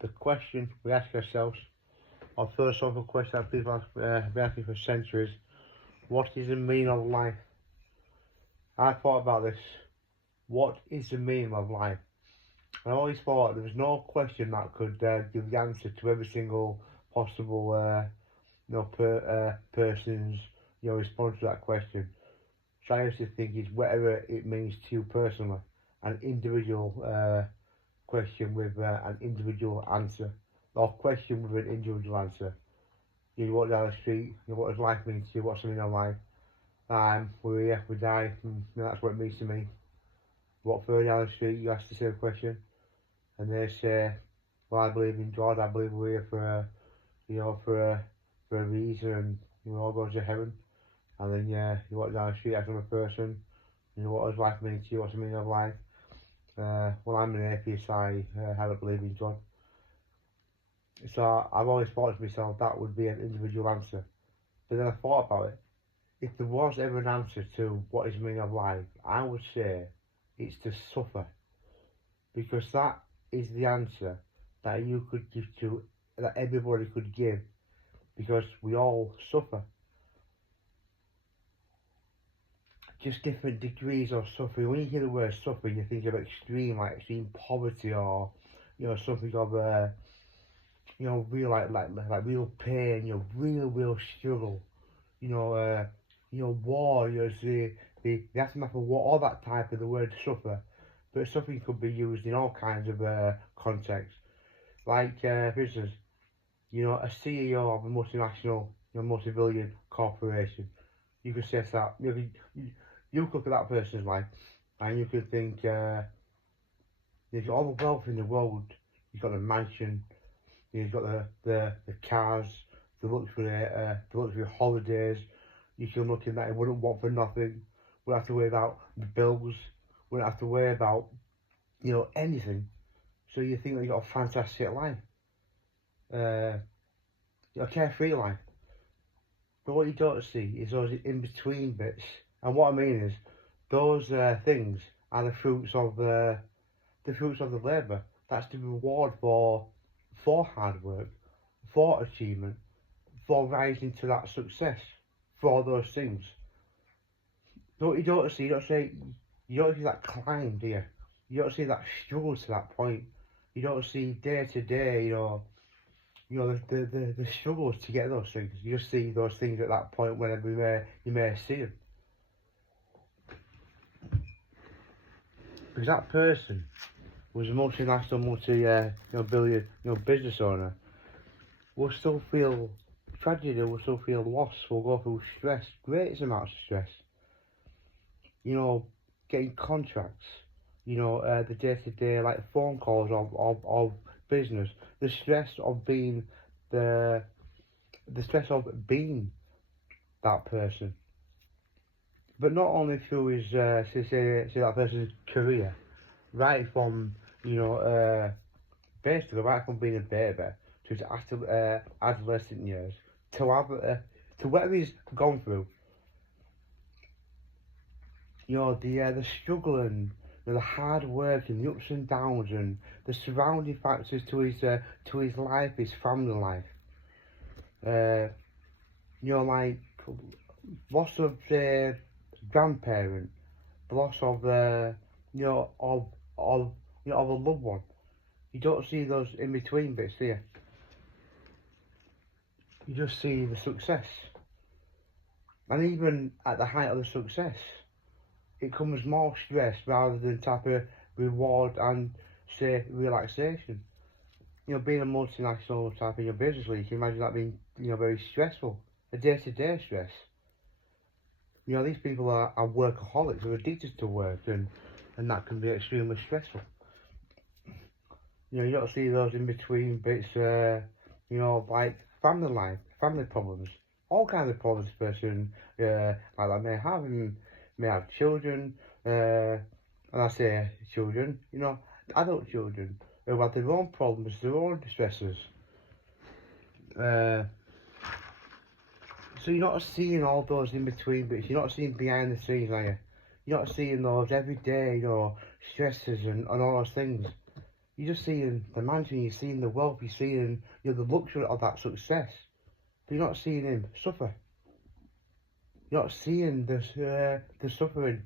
the question we ask ourselves, our philosophical question that people have been asking for centuries: what is the meaning of life? I thought about this. What is the meaning of life? And I always thought there was no question that could give the answer to every single possible person's response to that question. So I used to think it's whatever it means to you personally, an individual question with an individual answer, or question with an individual answer. You walk down the street, what does life mean to you? What's the meaning of life? We're here, we die, and that's what it means to me. Walk further down the street, you ask the same question, and they say, "Well, I believe in God. I believe we're here for a reason, and all go to heaven." And then you walk down the street, ask another person, what does life mean to you? What's the meaning of life? Well, I'm an atheist. I don't believe in God. So I've always thought to myself that would be an individual answer. But then I thought about it. If there was ever an answer to what is the meaning of life, I would say it's to suffer. Because that is the answer that you could give to, that everybody could give. Because we all suffer. Just different degrees of suffering. When you hear the word suffering, you think of extreme, like extreme poverty, or something of real like real pain, real struggle. War. The aftermath of war, all that type of the word suffer. But suffering could be used in all kinds of contexts. Like, for instance, a CEO of a multinational, multi-billion corporation. You could say that you look at that person's life, and you could think, you've got all the wealth in the world. You've got the mansion, you've got the cars, the luxury holidays. You can look at that and wouldn't want for nothing. Wouldn't have to worry about the bills. Wouldn't have to worry about anything. So you think that you've got a fantastic life, a carefree life. But what you don't see is those in between bits. And what I mean is, those things are the fruits of the labour. That's the reward for hard work, for achievement, for rising to that success, for those things. But you don't see that climb, do you? You don't see that struggle to that point. You don't see day to day, the struggles to get those things. You just see those things at that point whenever you may see them. Because that person was a multinational, billion, business owner, will still feel tragedy, will still feel loss, will go through stress, greatest amounts of stress. Getting contracts, the day-to-day, like phone calls of business, the stress of being that person. But not only through his say that person's career, right from basically right from being a baby to his adolescent years, to whatever he's gone through. The struggle and the hard work and the ups and downs and the surrounding factors to his life, his family life. Like loss of grandparent, the loss of of a loved one. You don't see those in between bits, do you? You just see the success, and even at the height of the success, it comes more stress rather than type of reward and say relaxation. Being a multinational type in your business, you can imagine that being very stressful, a day-to-day stress. These people are workaholics, they're addicted to work, and that can be extremely stressful. You don't see those in between bits, like family life, family problems, all kinds of problems a person like that may have children, and I say children, adult children who have their own problems, their own stresses. So you're not seeing all those in between bits. You're not seeing behind the scenes, are you? You're not seeing those everyday, stresses and all those things. You're just seeing the mansion, you're seeing the wealth, you're seeing the luxury of that success. But you're not seeing him suffer. You're not seeing the suffering.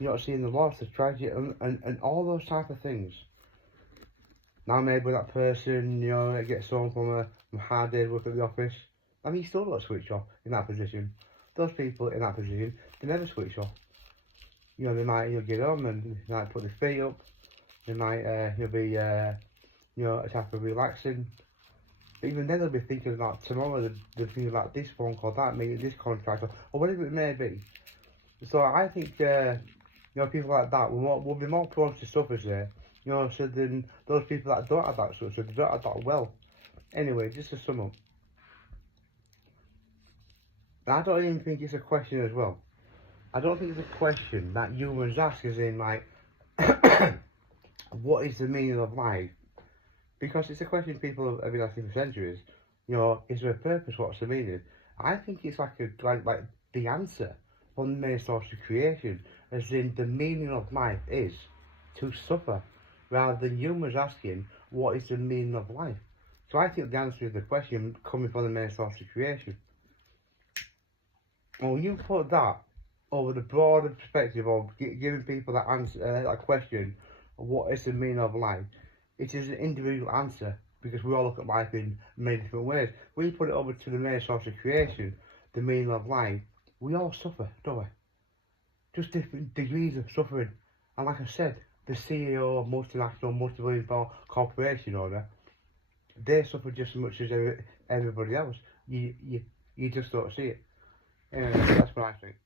You're not seeing the loss, the tragedy, and all those type of things. Now maybe that person, that gets home from a hard day's work at the office, I mean, you still don't switch off in that position. Those people in that position, they never switch off. They might, get home and they might put their feet up. They might, be, a type of relaxing. But even then, they'll be thinking about tomorrow. They'll be thinking about this phone call, that meeting, this contract, or whatever it may be. So I think, people like that will be more prone to suffer, so than those people that don't have that sort, so they don't have that wealth. Anyway, just to sum up, and I don't even think it's a question as well. I don't think it's a question that humans ask, as in like, what is the meaning of life? Because it's a question people have been asking for centuries. Is there a purpose? What's the meaning? I think it's like the answer from the main source of creation, as in the meaning of life is to suffer, rather than humans asking what is the meaning of life. So I think the answer is the question coming from the main source of creation. And when you put that over the broader perspective of giving people that answer, that question, what is the meaning of life? It is an individual answer, because we all look at life in many different ways. When you put it over to the main source of creation, the meaning of life, we all suffer, don't we? Just different degrees of suffering. And like I said, the CEO of multinational, multi-billion-dollar corporation owner, they suffer just as much as everybody else. You just don't see it. Anyway, that's what I think.